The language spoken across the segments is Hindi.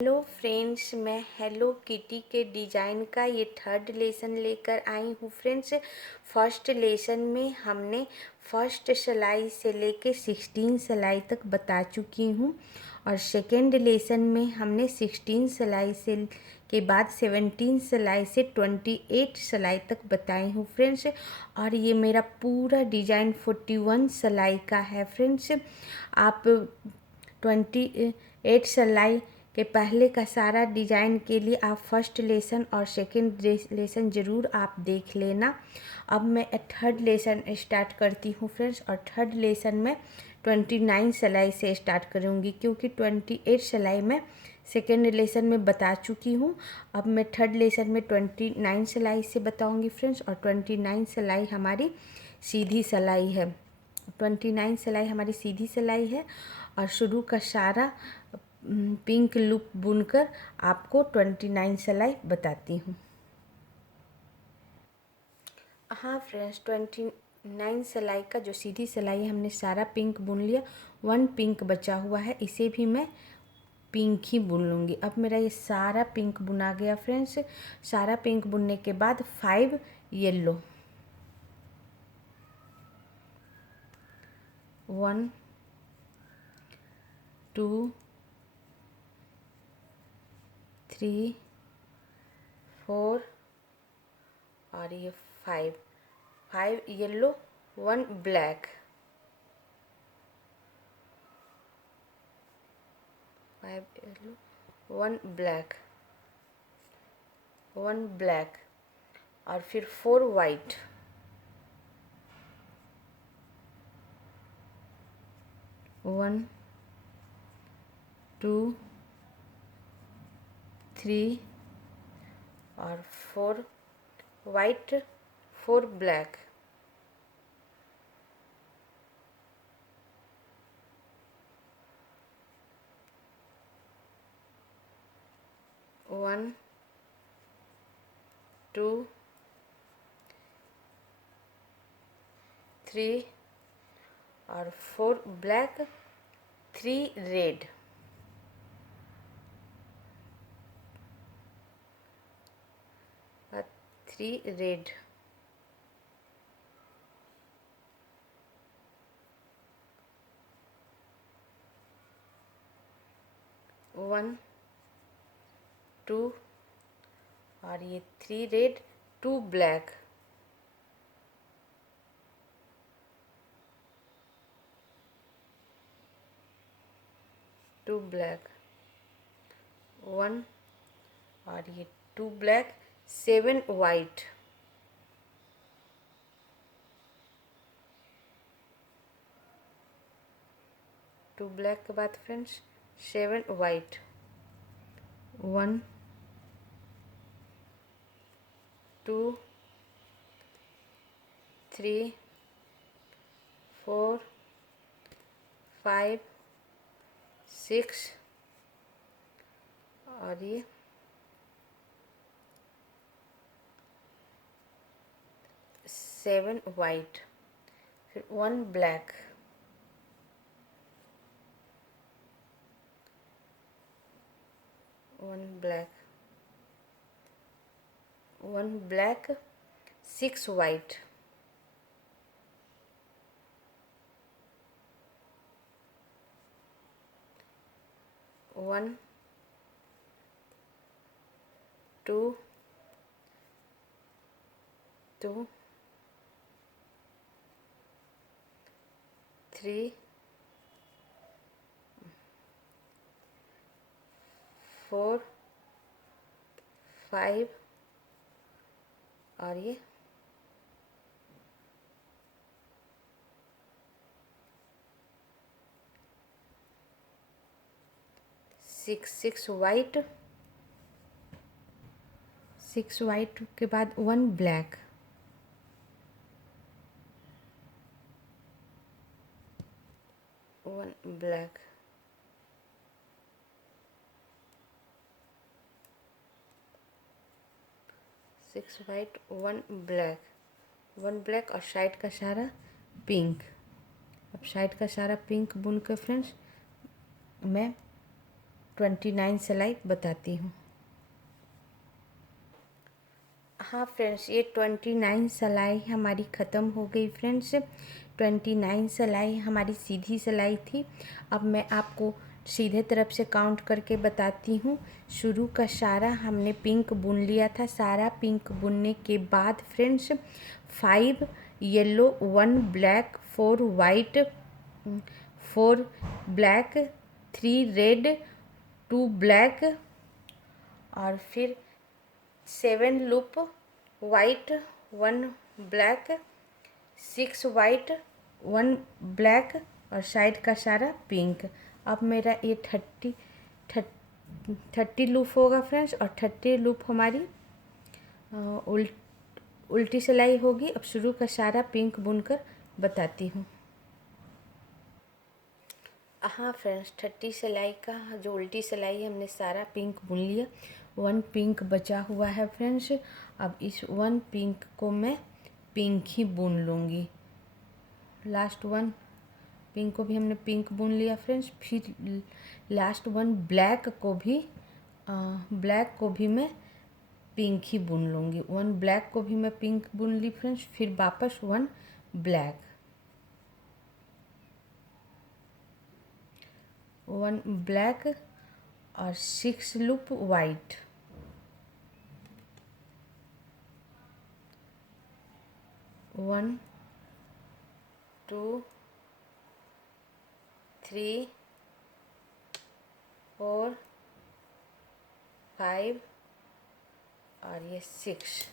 हेलो फ्रेंड्स, मैं हेलो किटी के डिज़ाइन का ये थर्ड लेसन लेकर आई हूँ फ्रेंड्स। फर्स्ट लेसन में हमने फर्स्ट सिलाई से लेके 16 सिलाई तक बता चुकी हूँ और सेकेंड लेसन में हमने 16 सिलाई से के बाद 17 सिलाई से 28 सिलाई तक बताई हूँ फ्रेंड्स। और ये मेरा पूरा डिज़ाइन 41 सिलाई का है फ्रेंड्स। आप 28 सिलाई के पहले का सारा डिज़ाइन के लिए आप फर्स्ट लेसन और सेकंड लेसन ज़रूर आप देख लेना। अब मैं थर्ड लेसन स्टार्ट करती हूँ फ्रेंड्स, और थर्ड लेसन में 29 सिलाई से स्टार्ट करूँगी क्योंकि 28 सिलाई में सेकेंड लेसन में बता चुकी हूँ। अब मैं थर्ड लेसन में 29 सिलाई से बताऊँगी फ्रेंड्स, और 29 सिलाई हमारी सीधी सिलाई है। 29 सिलाई हमारी सीधी सिलाई है और शुरू का सारा पिंक लूप बुनकर आपको 29 सिलाई बताती हूँ। हाँ फ्रेंड्स, 29 सिलाई का जो सीधी सिलाई है हमने सारा पिंक बुन लिया। 1 पिंक बचा हुआ है, इसे भी मैं पिंक ही बुन लूँगी। अब मेरा ये सारा पिंक बुना गया फ्रेंड्स। सारा पिंक बुनने के बाद 5 येलो, 1 2 3 4 और ये 5 yellow, 1 black, 5 yellow, 1 black, 1 black और फिर 4 वाइट, 1 2 3 और 4 वाइट, 4 ब्लैक, 1 2 3 और 4 ब्लैक, 3 रेड, 3 रेड, 1 2 और ये 3 रेड, 2 ब्लैक, 2 ब्लैक, 1 और ये 2 ब्लैक, 7 वाइट, 2 ब्लैक के बाद फ्रेंड्स 7 वाइट, 1 2 3 4 5 6 और ये 7 वाइट, फिर 1 ब्लैक, 1 ब्लैक, 1 ब्लैक, 6 वाइट, 1 2 2 3 4 5 और ये 6 वाइट, 6 वाइट के बाद 1 black, 1 black, 6 white, 1 black, 1 black और साइड का सारा पिंक। अब साइड का सारा पिंक बुन कर फ्रेंड्स मैं 29 सिलाई बताती हूँ। हाँ फ्रेंड्स, ये 29 सिलाई हमारी ख़त्म हो गई फ्रेंड्स। 29 सिलाई हमारी सीधी सिलाई थी। अब मैं आपको सीधे तरफ से काउंट करके बताती हूँ। शुरू का सारा हमने पिंक बुन लिया था। सारा पिंक बुनने के बाद friends 5 yellow, 1 black, 4 white, 4 black, 3 red, 2 black, और फिर 7 loop white, 1 black, 6 white, 1 black, और साइड का सारा पिंक। अब मेरा ये 30 लूप होगा फ्रेंड्स, और 30 लूप हमारी उल्टी सिलाई होगी। अब शुरू का सारा पिंक बुनकर बताती हूँ। हाँ फ्रेंड्स, 30 सिलाई का जो उल्टी सिलाई हमने सारा पिंक बुन लिया। 1 पिंक बचा हुआ है फ्रेंड्स। अब इस 1 पिंक को मैं पिंक ही बुन लूँगी। लास्ट 1 पिंक को भी हमने पिंक बुन लिया फ्रेंड्स। फिर लास्ट 1 ब्लैक को भी मैं पिंक ही बुन लूँगी। 1 ब्लैक को भी मैं पिंक बुन ली फ्रेंड्स। फिर वापस 1 ब्लैक, 1 ब्लैक, और 6 लूप वाइट, 1 2 3 4 5 और ये 6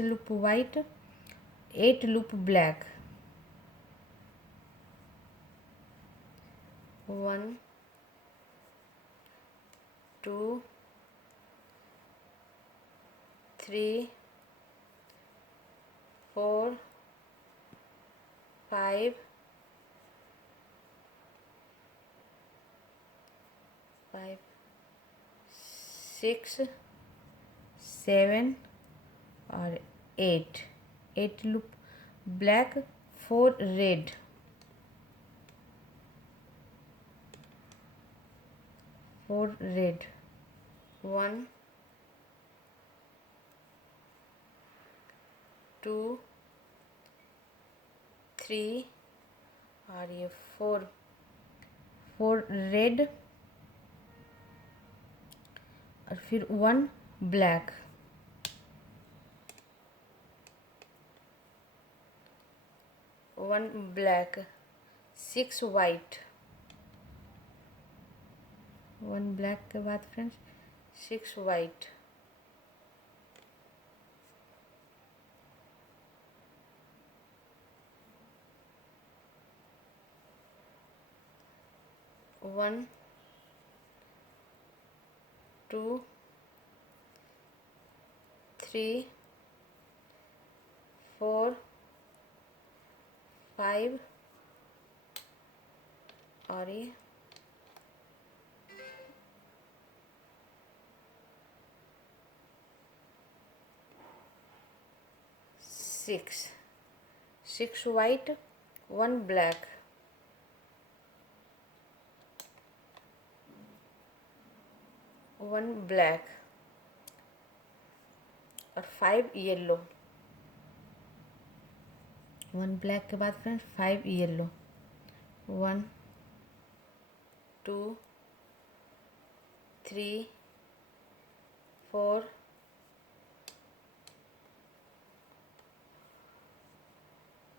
लूप वाइट, 8 लूप ब्लैक, 1 2 3 4 5 6 7 और 8 लूप ब्लैक, 4 रेड, 1 2 3 और ये 4 रेड, और फिर 1 ब्लैक, 1 ब्लैक, 6 वाइट, 1 ब्लैक के बाद फ्रेंड्स 6 वाइट, 1 2 3 4 5 और ये 6 वाइट, 1 ब्लैक, 1 ब्लैक, और 5 येलो। 1 ब्लैक के बाद फ्रेंड्स 5 येलो, 1 2 3 4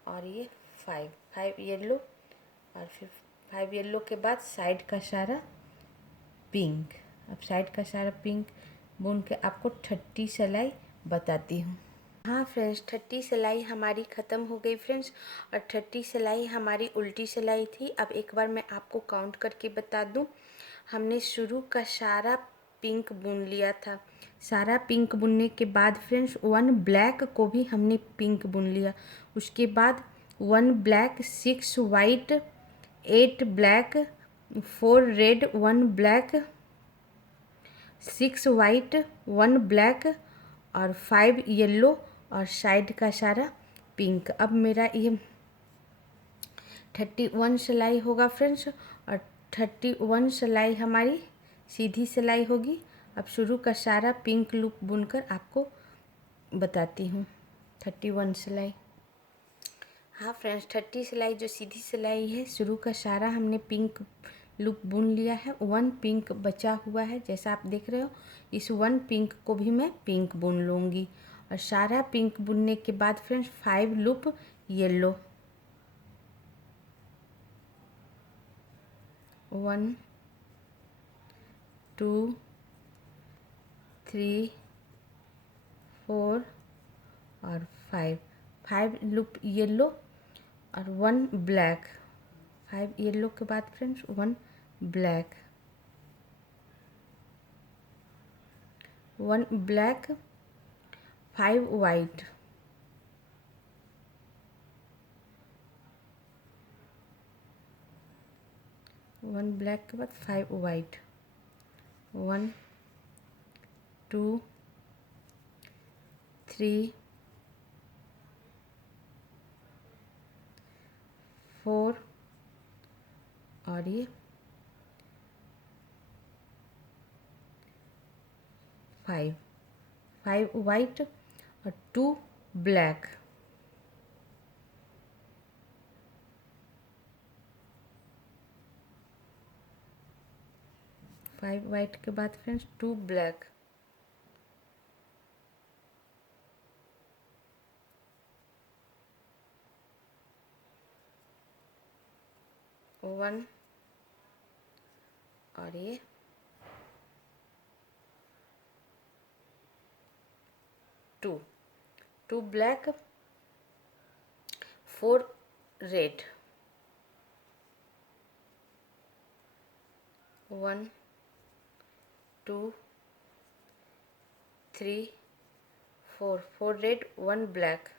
और ये 5 येलो, और फिर 5 येलो के बाद साइड का सारा पिंक। अब साइड का सारा पिंक बुन के आपको 30 सिलाई बताती हूँ। हाँ फ्रेंड्स, 30 सिलाई हमारी ख़त्म हो गई फ्रेंड्स, और 30 सिलाई हमारी उल्टी सिलाई थी। अब एक बार मैं आपको काउंट करके बता दूँ। हमने शुरू का सारा पिंक बुन लिया था। सारा पिंक बुनने के बाद फ्रेंड्स 1 ब्लैक को भी हमने पिंक बुन लिया। उसके बाद 1 black, 6 white, 8 black, 4 red, 1 black, 6 white, 1 black, और 5 येलो, और साइड का सारा पिंक। अब मेरा ये 31 सिलाई होगा फ्रेंड्स, और 31 सिलाई हमारी सीधी सिलाई होगी। अब शुरू का सारा पिंक लूप बुनकर आपको बताती हूँ। 31 सिलाई, हाँ फ्रेंड्स, 30 सिलाई जो सीधी सिलाई है, शुरू का सारा हमने पिंक लूप बुन लिया है। 1 पिंक बचा हुआ है, जैसा आप देख रहे हो। इस 1 पिंक को भी मैं पिंक बुन लूँगी, और सारा पिंक बुनने के बाद फ्रेंड्स 5 लूप येलो, 1 2 3 4 और 5 लूप येलो और 1 ब्लैक। 5 येलो के बाद friends 1 black, 1 black, 5 white, 1 black के बाद 5 वाइट, 1 2 3 4 और ये 5 वाइट और 2 ब्लैक, 5 वाइट के बाद फ्रेंड्स 2 ब्लैक, 1 और ये 2 black, 4 red, 1 2 3 4 red, 1 black,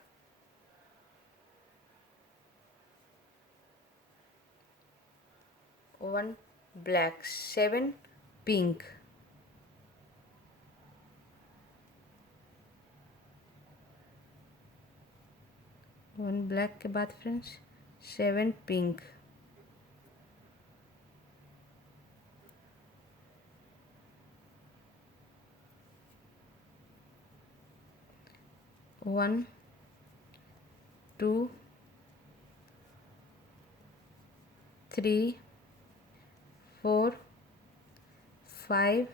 1 black, 7 pink, 1 black के बाद फ्रेंड्स 7 पिंक, 1 2 3 4 5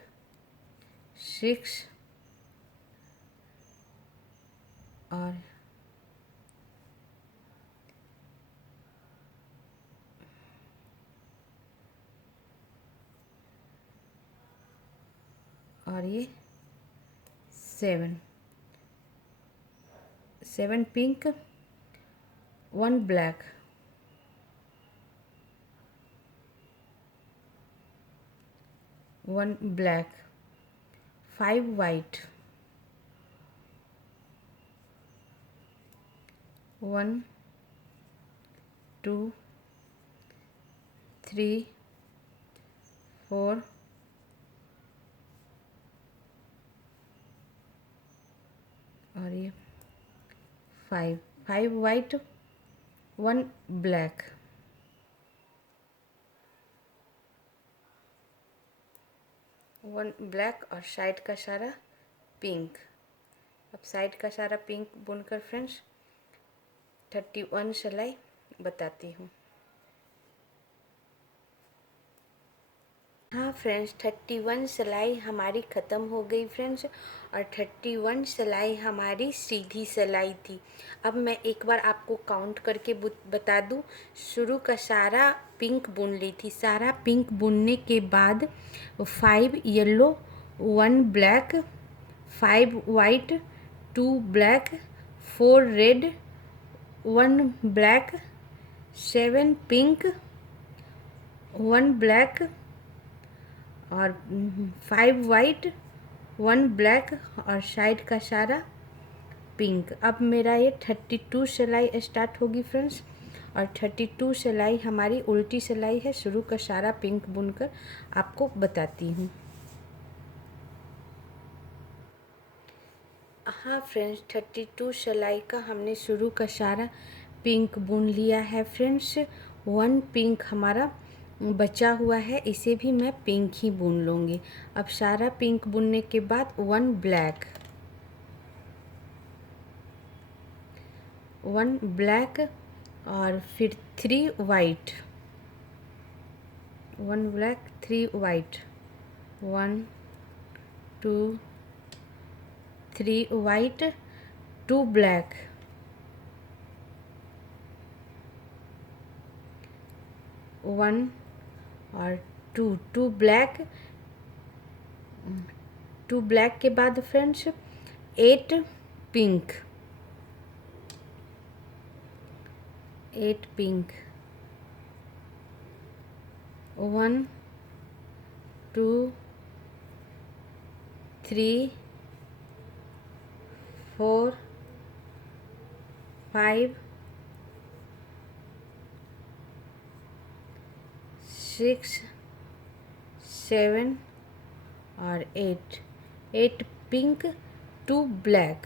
6 और ये 7 पिंक, 1 ब्लैक, 1 ब्लैक, 5 वाइट, 1 2 3 4 और ये 5 वाइट, 1 ब्लैक, 1 ब्लैक और साइड का सारा पिंक। अब साइड का सारा पिंक बुनकर फ्रेंड्स 31 सिलाई बताती हूँ। हाँ फ्रेंड्स, 31 सिलाई हमारी ख़त्म हो गई फ्रेंड्स, और 31 सिलाई हमारी सीधी सिलाई थी। अब मैं एक बार आपको काउंट करके बता दूँ। शुरू का सारा पिंक बुन ली थी, सारा पिंक बुनने के बाद 5 yellow, 1 black, 5 white, 2 black, 4 red, 1 black, 7 pink, 1 black और 5 वाइट, 1 ब्लैक और साइड का सारा पिंक। अब मेरा ये 32 सिलाई स्टार्ट होगी फ्रेंड्स, और 32 सिलाई हमारी उल्टी सिलाई है। शुरू का सारा पिंक बुनकर आपको बताती हूँ। हाँ फ्रेंड्स, 32 सिलाई का हमने शुरू का सारा पिंक बुन लिया है फ्रेंड्स। 1 पिंक हमारा बचा हुआ है, इसे भी मैं पिंक ही बुन लूँगी। अब सारा पिंक बुनने के बाद 1 ब्लैक, 1 ब्लैक और फिर 3 white, 1 black 3 white, 1 2 3 white 2 black, 1 और 2 ब्लैक, 2 ब्लैक के बाद फ्रेंड्स 8 पिंक, 8 पिंक, 1 2 3 4 5 6 7 और 8 पिंक 2 ब्लैक,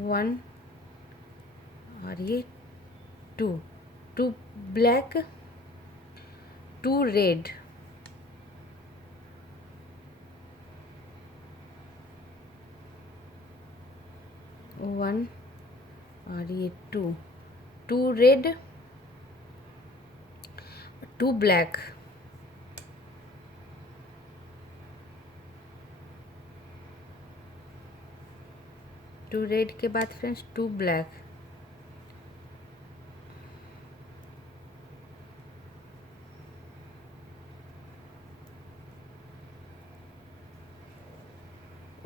1 और ये 2 ब्लैक 2 रेड, 1 और ये 2 रेड 2 ब्लैक, 2 रेड के बाद फ्रेंड्स 2 ब्लैक,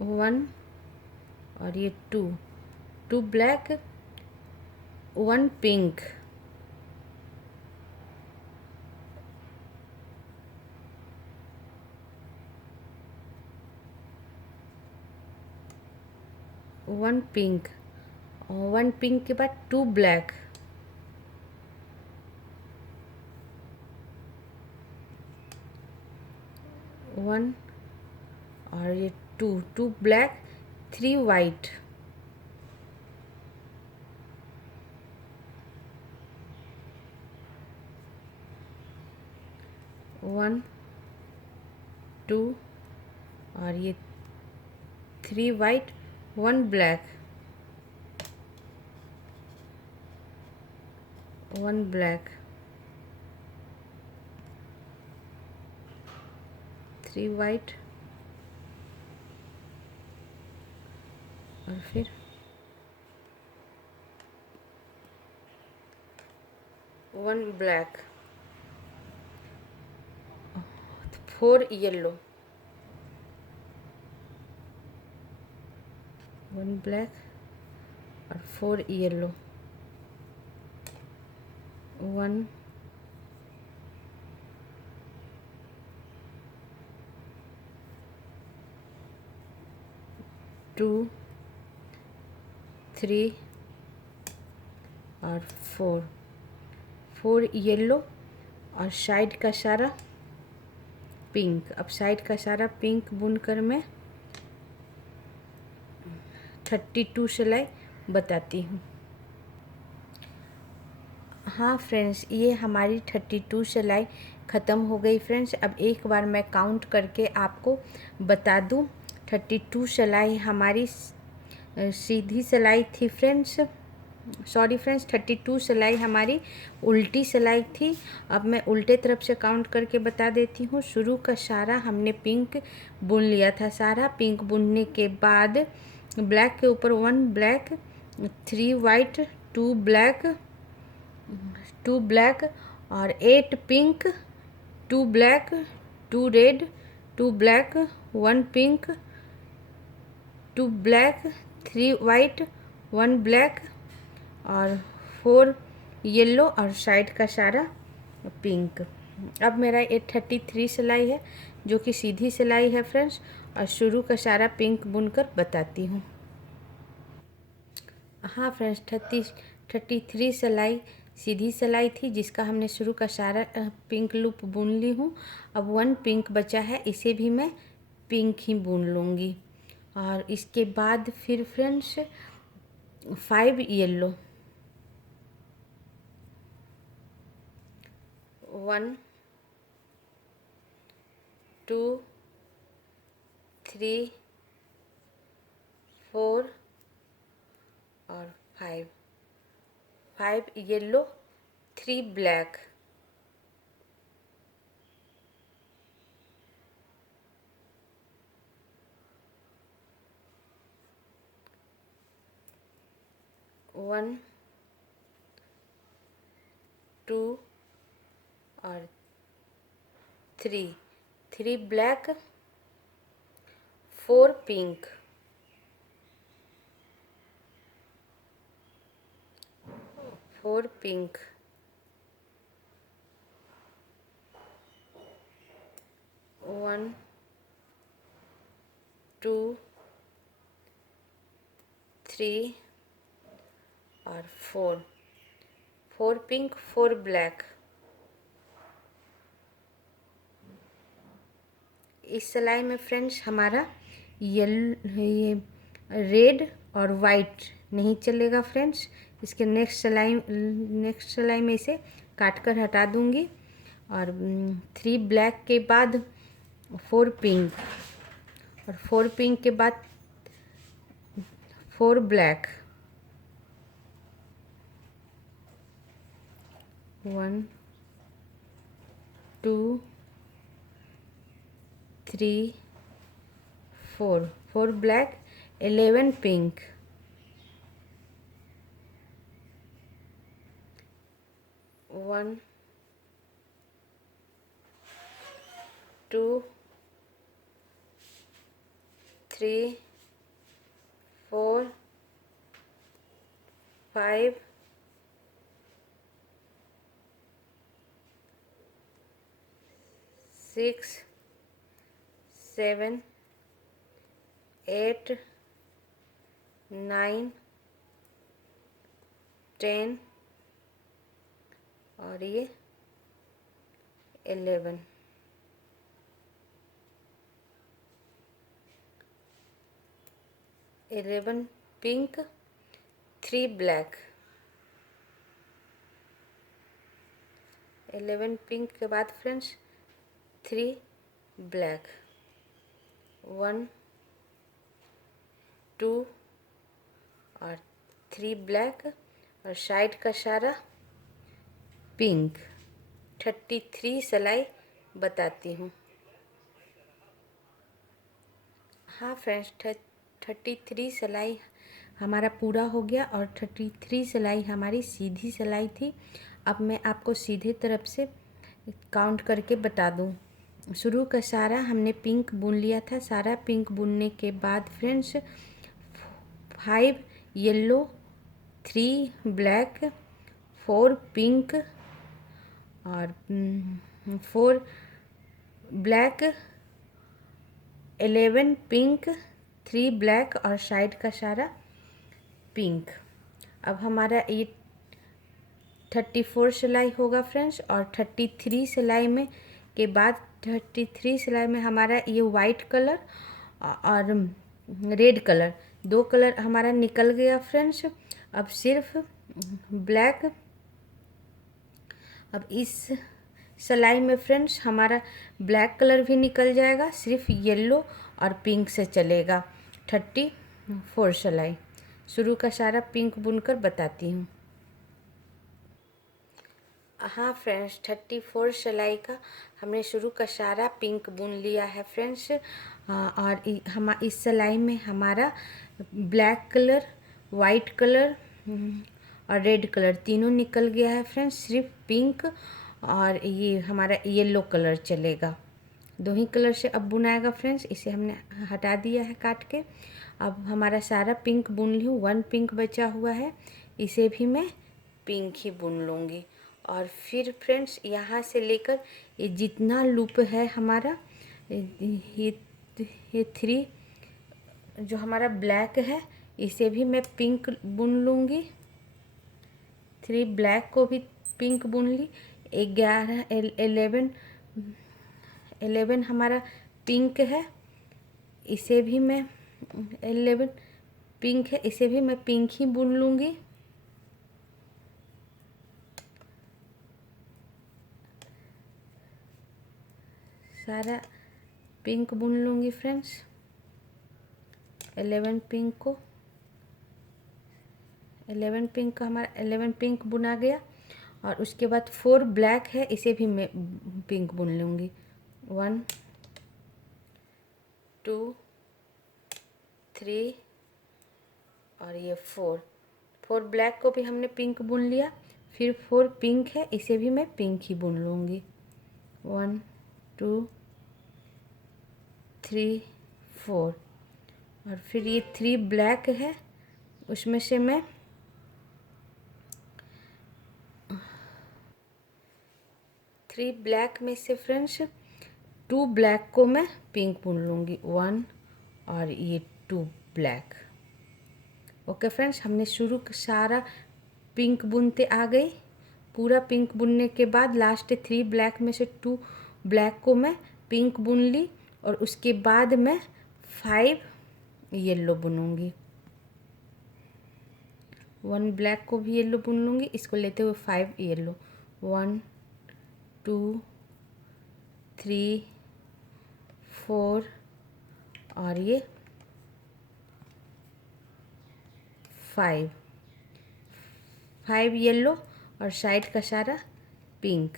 1 और ये 2 ब्लैक 1 पिंक, 1 पिंक और 1 पिंक के बाद 2 ब्लैक, 1 और ये 2 ब्लैक 3 वाइट, 1 2 और ये 3 वाइट 1 ब्लैक, 1 ब्लैक 3 वाइट और फिर 1 ब्लैक, 4 येलो, 1 ब्लैक और 4 येलो, 1 2 3 और 4 येलो और साइड का सारा पिंक। अब साइड का सारा पिंक बुनकर मैं 32 सिलाई बताती हूँ। हाँ फ्रेंड्स, ये हमारी 32 सिलाई ख़त्म हो गई फ्रेंड्स। अब एक बार मैं काउंट करके आपको बता दूँ। 32 सिलाई हमारी सीधी सिलाई थी फ्रेंड्स, सॉरी फ्रेंड्स, 32 सिलाई हमारी उल्टी सिलाई थी। अब मैं उल्टे तरफ से काउंट करके बता देती हूँ। शुरू का सारा हमने पिंक बुन लिया था। सारा पिंक बुनने के बाद ब्लैक के ऊपर 1 ब्लैक 3 वाइट 2 ब्लैक और 8 pink 2 black 2 red 2 black 1 pink 2 black 3 white 1 black और 4 येलो और साइड का सारा पिंक। अब मेरा ये 33 सिलाई है जो कि सीधी सिलाई है फ्रेंड्स, और शुरू का सारा पिंक बुनकर बताती हूँ। हाँ फ्रेंड्स, 33 सिलाई सीधी सिलाई थी जिसका हमने शुरू का सारा पिंक लूप बुन ली हूँ। अब 1 पिंक बचा है, इसे भी मैं पिंक ही बुन लूँगी। और इसके बाद फिर फ्रेंड्स 5 येलो, 1 2 3 4 और 5 येलो, 3 ब्लैक, 1 2 और 3 ब्लैक, 4 पिंक, 4 पिंक, 1 2 3 और 4 पिंक, 4 ब्लैक। इस सिलाई में फ्रेंड्स हमारा ये रेड और वाइट नहीं चलेगा फ्रेंड्स। इसके नेक्स्ट सिलाई में इसे काट कर हटा दूंगी। और 3 ब्लैक के बाद 4 पिंक, और 4 पिंक के बाद 4 ब्लैक, 1 2 3 4 ब्लैक, 11 पिंक, 1 2 3 4 5 6 7 8 9 10 और ये 11। पिंक, 3 ब्लैक, 11 पिंक के बाद फ्रेंड्स 3 ब्लैक, 1 2 और 3 ब्लैक, और साइड का सारा पिंक। 33 सिलाई बताती हूँ। हाँ फ्रेंड्स, 33 सिलाई हमारा पूरा हो गया और 33 सिलाई हमारी सीधी सिलाई थी। अब मैं आपको सीधे तरफ से काउंट करके बता दूँ। शुरू का सारा हमने पिंक बुन लिया था। सारा पिंक बुनने के बाद फ्रेंड्स 5 येलो, 3 ब्लैक, 4 पिंक और 4 ब्लैक, 11 पिंक, 3 ब्लैक और साइड का सारा पिंक। अब हमारा ये 34 सिलाई होगा फ्रेंड्स। और 33 सिलाई में के बाद 33 सिलाई में हमारा ये वाइट कलर और रेड कलर, 2 कलर हमारा निकल गया फ्रेंड्स। अब सिर्फ ब्लैक। अब इस सिलाई में फ्रेंड्स हमारा ब्लैक कलर भी निकल जाएगा, सिर्फ येलो और पिंक से चलेगा। 34 सिलाई। शुरू का सारा पिंक बुनकर बताती हूँ। हाँ फ्रेंड्स, 34 सिलाई का हमने शुरू का सारा पिंक बुन लिया है फ्रेंड्स। और हम इस सिलाई में हमारा ब्लैक कलर, वाइट कलर और रेड कलर तीनों निकल गया है फ्रेंड्स। सिर्फ पिंक और ये हमारा येलो कलर चलेगा। 2 ही कलर से अब बुनाएगा फ्रेंड्स। इसे हमने हटा दिया है काट के। अब हमारा सारा पिंक बुन ली हूँ। 1 पिंक बचा हुआ है, इसे भी मैं पिंक ही बुन लूँगी। और फिर फ्रेंड्स यहाँ से लेकर ये जितना लूप है हमारा, ये 3 जो हमारा ब्लैक है, इसे भी मैं पिंक बुन लूँगी। 3 ब्लैक को भी पिंक बुन ली। 11 हमारा पिंक है, इसे भी मैं 11 पिंक है, इसे भी मैं पिंक ही बुन लूँगी। सारा पिंक बुन लूँगी फ्रेंड्स, 11 पिंक को। 11 पिंक का हमारा 11 पिंक बुना गया। और उसके बाद 4 ब्लैक है, इसे भी मैं पिंक बुन लूँगी। 1 2 3 और ये 4 ब्लैक को भी हमने पिंक बुन लिया। फिर 4 पिंक है, इसे भी मैं पिंक ही बुन लूँगी। 1 2 3 4 और फिर ये 3 ब्लैक है, उसमें से मैं 3 ब्लैक में से फ्रेंड्स 2 ब्लैक को मैं पिंक बुन लूँगी। 1 और ये 2 ब्लैक। ओके फ्रेंड्स, हमने शुरू सारा पिंक बुनते आ गई। पूरा पिंक बुनने के बाद लास्ट 3 ब्लैक में से 2 ब्लैक को मैं पिंक बुन ली। और उसके बाद मैं 5 येलो बुनूंगी। 1 ब्लैक को भी येलो बुन लूँगी, इसको लेते हुए 5 येलो। 1 2 3 4 और ये 5 येलो और साइड का सारा पिंक।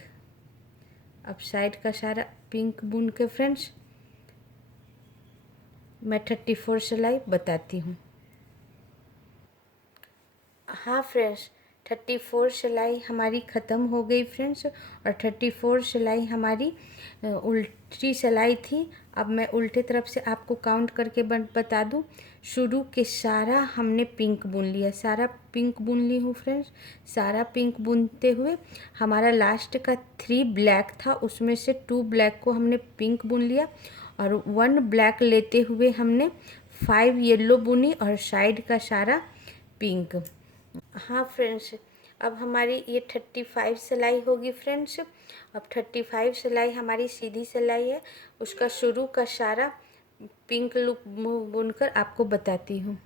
अब साइड का सारा पिंक बुन के फ्रेंड्स मैं 34 सिलाई बताती हूँ। हाँ फ्रेंड्स, 34 सिलाई हमारी ख़त्म हो गई फ्रेंड्स। और 34 सिलाई हमारी उल्टी सिलाई थी। अब मैं उल्टे तरफ से आपको काउंट करके बता दूँ। शुरू के सारा हमने पिंक बुन लिया, सारा पिंक बुन ली हूँ फ्रेंड्स। सारा पिंक बुनते हुए हमारा लास्ट का 3 ब्लैक था, उसमें से 2 ब्लैक को हमने पिंक बुन लिया। और 1 ब्लैक लेते हुए हमने 5 येलो बुनी और साइड का सारा पिंक। हाँ फ्रेंड्स, अब हमारी ये 35 सिलाई होगी फ्रेंड्स। अब 35 सिलाई हमारी सीधी सिलाई है, उसका शुरू का सारा पिंक लूप बुनकर आपको बताती हूँ।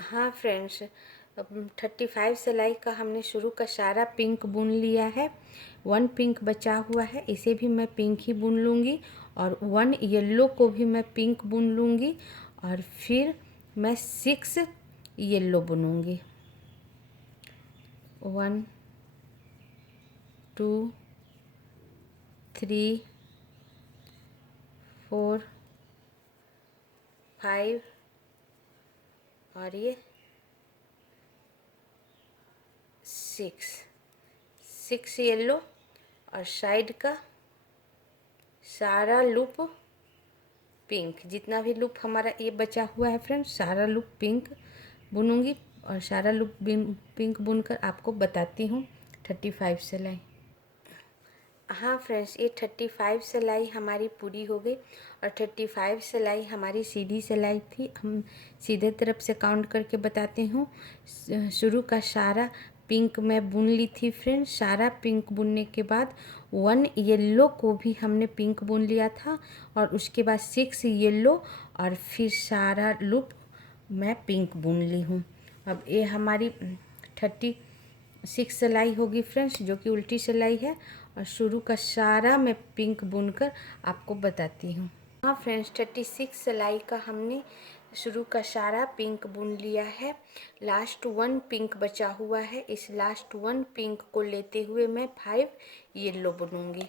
हाँ फ्रेंड्स, अब 35 सिलाई का हमने शुरू का सारा पिंक बुन लिया है। 1 पिंक बचा हुआ है, इसे भी मैं पिंक ही बुन लूँगी। और 1 येलो को भी मैं पिंक बुन लूँगी। और फिर मैं 6 येलो बुनूँगी। 1 2 3 4 5 और ये 6 येलो और साइड का सारा लूप पिंक। जितना भी लूप हमारा ये बचा हुआ है फ्रेंड्स, सारा लूप पिंक बुनूंगी। और सारा लूप पिंक बुनकर आपको बताती हूँ 35 सिलाई। हाँ फ्रेंड्स, ये 35 सिलाई हमारी पूरी हो गई। और 35 सिलाई हमारी सीधी सिलाई थी। हम सीधे तरफ से काउंट करके बताते हूँ। शुरू का सारा पिंक मैं बुन ली थी फ्रेंड्स। सारा पिंक बुनने के बाद 1 येलो को भी हमने पिंक बुन लिया था। और उसके बाद 6 येलो और फिर सारा लूप मैं पिंक बुन ली हूँ। अब ये हमारी 36 सिलाई होगी फ्रेंड्स, जो कि उल्टी सिलाई है। और शुरू का सारा मैं पिंक बुनकर आपको बताती हूँ। हाँ फ्रेंड्स, 36 सिलाई का हमने शुरू का सारा पिंक बुन लिया है। लास्ट 1 पिंक बचा हुआ है। इस लास्ट 1 पिंक को लेते हुए मैं 5 येलो बुनूंगी।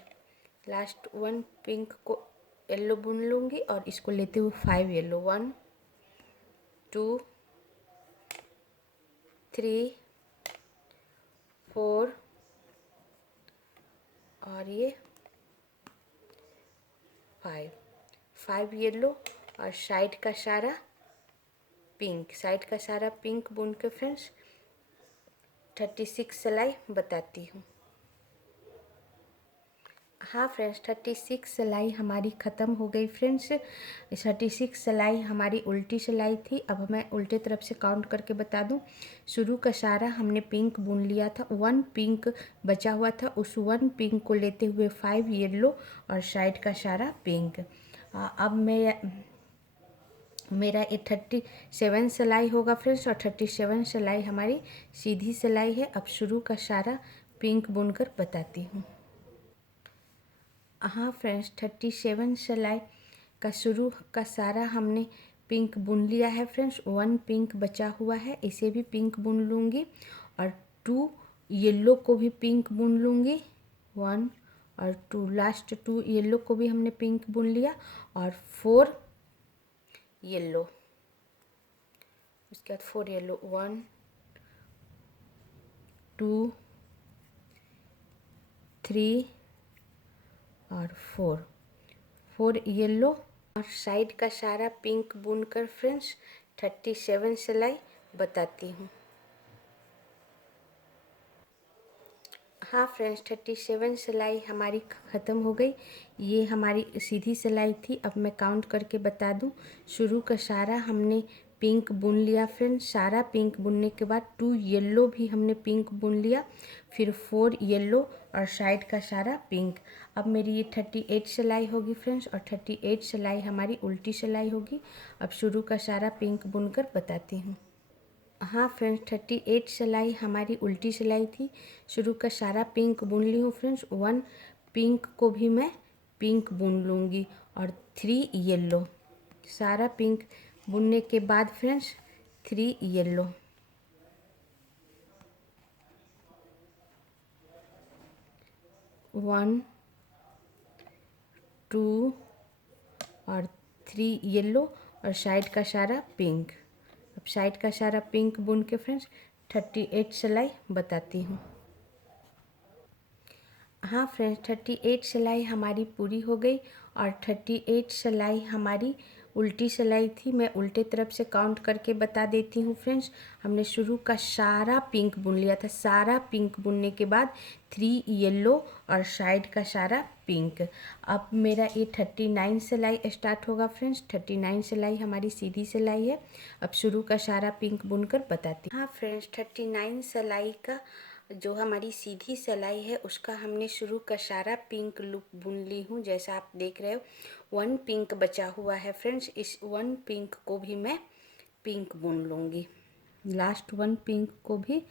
लास्ट 1 पिंक को येलो बुन लूँगी और इसको लेते हुए 5 येलो। 1 2 3 4 और ये 5 येलो और साइड का सारा पिंक। साइड का सारा पिंक बुन के फ्रेंड्स 36 सिलाई बताती हूँ। हाँ फ्रेंड्स, 36 सिलाई हमारी ख़त्म हो गई फ्रेंड्स। 36 सिलाई हमारी उल्टी सिलाई थी। अब मैं उल्टे तरफ से काउंट करके बता दूं। शुरू का सारा हमने पिंक बुन लिया था, 1 पिंक बचा हुआ था। उस 1 पिंक को लेते हुए 5 येलो और साइड का सारा पिंक। अब मैं मेरा ये 37 सिलाई होगा फ्रेंड्स, और 37 सिलाई हमारी सीधी सिलाई है। अब शुरू का सारा पिंक बुनकर बताती हूँ। हाँ फ्रेंड्स, 37 सिलाई का शुरू का सारा हमने पिंक बुन लिया है फ्रेंड्स। 1 पिंक बचा हुआ है, इसे भी पिंक बुन लूँगी, और 2 येलो को भी पिंक बुन लूँगी। 1 और 2, लास्ट 2 येलो को भी हमने पिंक बुन लिया, और 4 येलो, उसके बाद 4 येलो, 1 2 3 और 4 येलो, और साइड का सारा पिंक बुनकर फ्रेंड्स 37 सिलाई बताती हूँ। हाँ फ्रेंड्स, 37 सिलाई हमारी ख़त्म हो गई। ये हमारी सीधी सिलाई थी। अब मैं काउंट करके बता दूँ। शुरू का सारा हमने पिंक बुन लिया फ्रेंड्स। सारा पिंक बुनने के बाद 2 येलो भी हमने पिंक बुन लिया, फिर 4 येलो और साइड का सारा पिंक। अब मेरी ये 38 सिलाई होगी फ्रेंड्स, और 38 सिलाई हमारी उल्टी सिलाई होगी। अब शुरू का सारा पिंक बुनकर बताती हूँ। हाँ फ्रेंड्स, 38 सिलाई हमारी उल्टी सिलाई थी। शुरू का सारा पिंक बुन ली हूँ फ्रेंड्स। 1 पिंक को भी मैं पिंक बुन लूँगी, और 3 येलो। सारा पिंक बुनने के बाद फ्रेंड्स 3 येलो, 1 2 और 3 येलो, और साइड का सारा पिंक। अब साइड का सारा पिंक बुन के फ्रेंड्स 38 सिलाई बताती हूँ। हाँ फ्रेंड्स, 38 सिलाई हमारी पूरी हो गई, और 38 सिलाई हमारी उल्टी सिलाई थी। मैं उल्टे तरफ से काउंट करके बता देती हूँ फ्रेंड्स। हमने शुरू का सारा पिंक बुन लिया था। सारा पिंक बुनने के बाद 3 येलो और साइड का सारा पिंक। अब मेरा ये 39 सिलाई स्टार्ट होगा फ्रेंड्स। 39 सिलाई हमारी सीधी सिलाई है। अब शुरू का सारा पिंक बुनकर बताती हूँ। हाँ फ्रेंड्स, 39 सिलाई का जो हमारी सीधी सिलाई है उसका हमने शुरू का सारा पिंक लूप बुन ली हूँ। जैसा आप देख रहे हो 1 पिंक बचा हुआ है फ्रेंड्स। इस 1 पिंक को भी मैं पिंक बुन लूँगी। लास्ट 1 पिंक को भी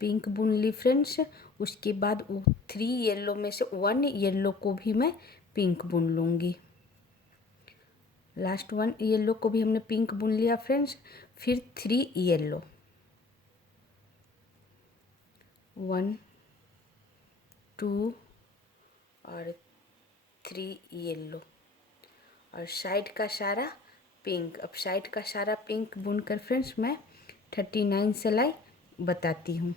पिंक बुन ली फ्रेंड्स। उसके बाद 3 येलो में से 1 येलो को भी मैं पिंक बुन लूँगी। लास्ट 1 येलो को भी हमने पिंक बुन लिया फ्रेंड्स। फिर 3 येलो, 1 2 और 3 येलो, और साइड का सारा पिंक। अब साइड का सारा पिंक बुनकर फ्रेंड्स मैं 39 सिलाई बताती हूँ।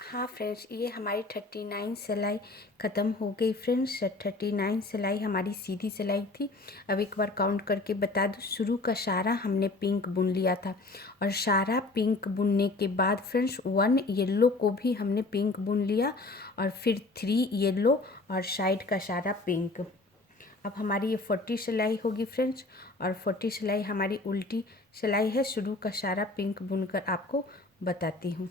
हाँ फ्रेंड्स, ये हमारी 39 सिलाई ख़त्म हो गई फ्रेंड्स। 39 सिलाई हमारी सीधी सिलाई थी। अब एक बार काउंट करके बता दूँ। शुरू का सारा हमने पिंक बुन लिया था, और सारा पिंक बुनने के बाद फ्रेंड्स 1 येलो को भी हमने पिंक बुन लिया, और फिर 3 येलो और साइड का सारा पिंक। अब हमारी ये 40 सिलाई होगी फ्रेंड्स, और 40 सिलाई हमारी उल्टी सिलाई है। शुरू का सारा पिंक बुनकर आपको बताती हूँ।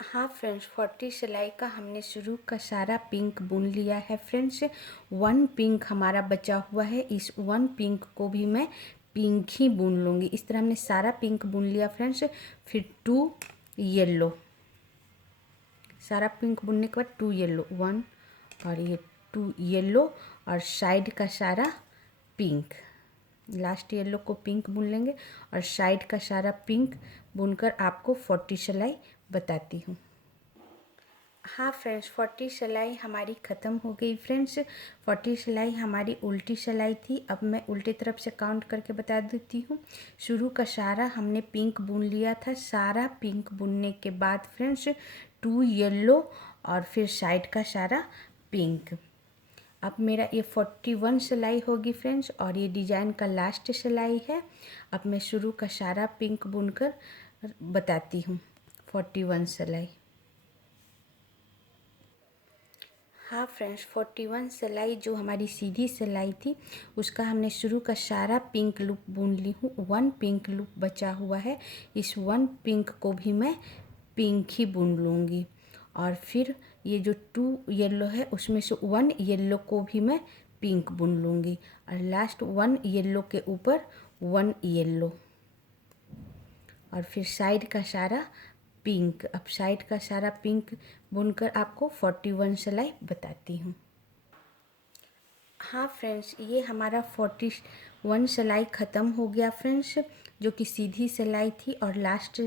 हाँ फ्रेंड्स, 40 सिलाई का हमने शुरू का सारा पिंक बुन लिया है फ्रेंड्स। 1 पिंक हमारा बचा हुआ है। इस 1 पिंक को भी मैं पिंक ही बुन लूँगी। इस तरह हमने सारा पिंक बुन लिया फ्रेंड्स। फिर 2 येलो, सारा पिंक बुनने के बाद 2 येलो, 1 और ये 2 येलो, और साइड का सारा पिंक। लास्ट येलो को पिंक बुन लेंगे, और साइड का सारा पिंक बुनकर आपको 40 सिलाई बताती हूँ। हाँ फ्रेंड्स, 40 सिलाई हमारी ख़त्म हो गई फ्रेंड्स। 40 सिलाई हमारी उल्टी सिलाई थी। अब मैं उल्टी तरफ से काउंट करके बता देती हूँ। शुरू का सारा हमने पिंक बुन लिया था। सारा पिंक बुनने के बाद फ्रेंड्स 2 येलो, और फिर साइड का सारा पिंक। अब मेरा ये 41 सिलाई होगी फ्रेंड्स, और ये डिज़ाइन का लास्ट सिलाई है। अब मैं शुरू का सारा पिंक बुनकर बताती हूँ। 41 सिलाई। हाँ फ्रेंड्स, 41 सिलाई जो हमारी सीधी सिलाई थी उसका हमने शुरू का सारा पिंक लूप बुन ली हूँ। 1 पिंक लूप बचा हुआ है। इस 1 पिंक को भी मैं पिंक ही बुन लूँगी, और फिर ये जो 2 येलो है उसमें से 1 येलो को भी मैं पिंक बुन लूँगी और लास्ट 1 येलो के ऊपर 1 येलो और फिर साइड का सारा पिंक। अब साइड का सारा पिंक बुनकर आपको 41 सिलाई बताती हूँ। हाँ फ्रेंड्स, ये हमारा 41 सिलाई ख़त्म हो गया फ्रेंड्स, जो कि सीधी सिलाई थी और लास्ट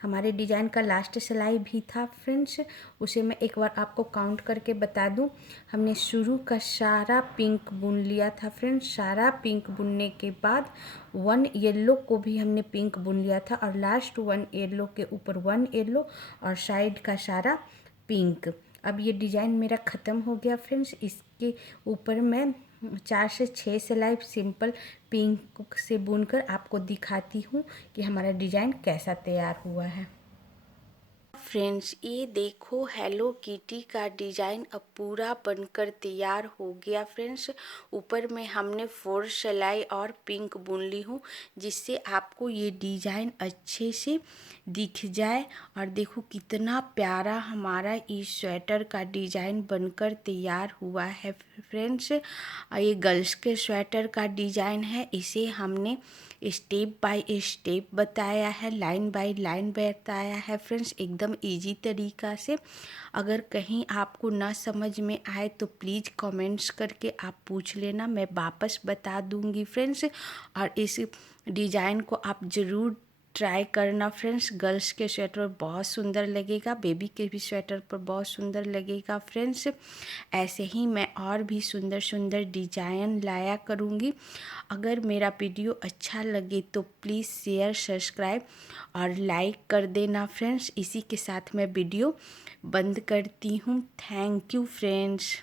हमारे डिज़ाइन का लास्ट सिलाई भी था फ्रेंड्स। उसे मैं एक बार आपको काउंट करके बता दूं। हमने शुरू का सारा पिंक बुन लिया था फ्रेंड्स। सारा पिंक बुनने के बाद 1 येलो को भी हमने पिंक बुन लिया था और लास्ट 1 येलो के ऊपर 1 येलो और साइड का सारा पिंक। अब ये डिज़ाइन मेरा ख़त्म हो गया फ्रेंड्स। इसके ऊपर मैं 4 से 6 सिलाई सिंपल पिंक से बुनकर आपको दिखाती हूँ कि हमारा डिज़ाइन कैसा तैयार हुआ है। फ्रेंड्स, ये देखो हेलो किटी का डिज़ाइन अब पूरा बनकर तैयार हो गया फ्रेंड्स। ऊपर में हमने 4 सिलाई और पिंक बुन ली हूँ, जिससे आपको ये डिज़ाइन अच्छे से दिख जाए। और देखो कितना प्यारा हमारा इस स्वेटर का डिज़ाइन बनकर तैयार हुआ है फ्रेंड्स। ये गर्ल्स के स्वेटर का डिज़ाइन है। इसे हमने स्टेप बाय स्टेप बताया है, लाइन बाय लाइन बताया है फ्रेंड्स, एकदम इजी तरीका से। अगर कहीं आपको ना समझ में आए तो प्लीज़ कमेंट्स करके आप पूछ लेना, मैं वापस बता दूंगी फ्रेंड्स। और इस डिज़ाइन को आप ज़रूर ट्राई करना फ्रेंड्स। गर्ल्स के स्वेटर पर बहुत सुंदर लगेगा, बेबी के भी स्वेटर पर बहुत सुंदर लगेगा फ्रेंड्स। ऐसे ही मैं और भी सुंदर सुंदर डिज़ाइन लाया करूँगी। अगर मेरा वीडियो अच्छा लगे तो प्लीज़ शेयर, सब्सक्राइब और लाइक कर देना फ्रेंड्स। इसी के साथ मैं वीडियो बंद करती हूँ। Thank you friends.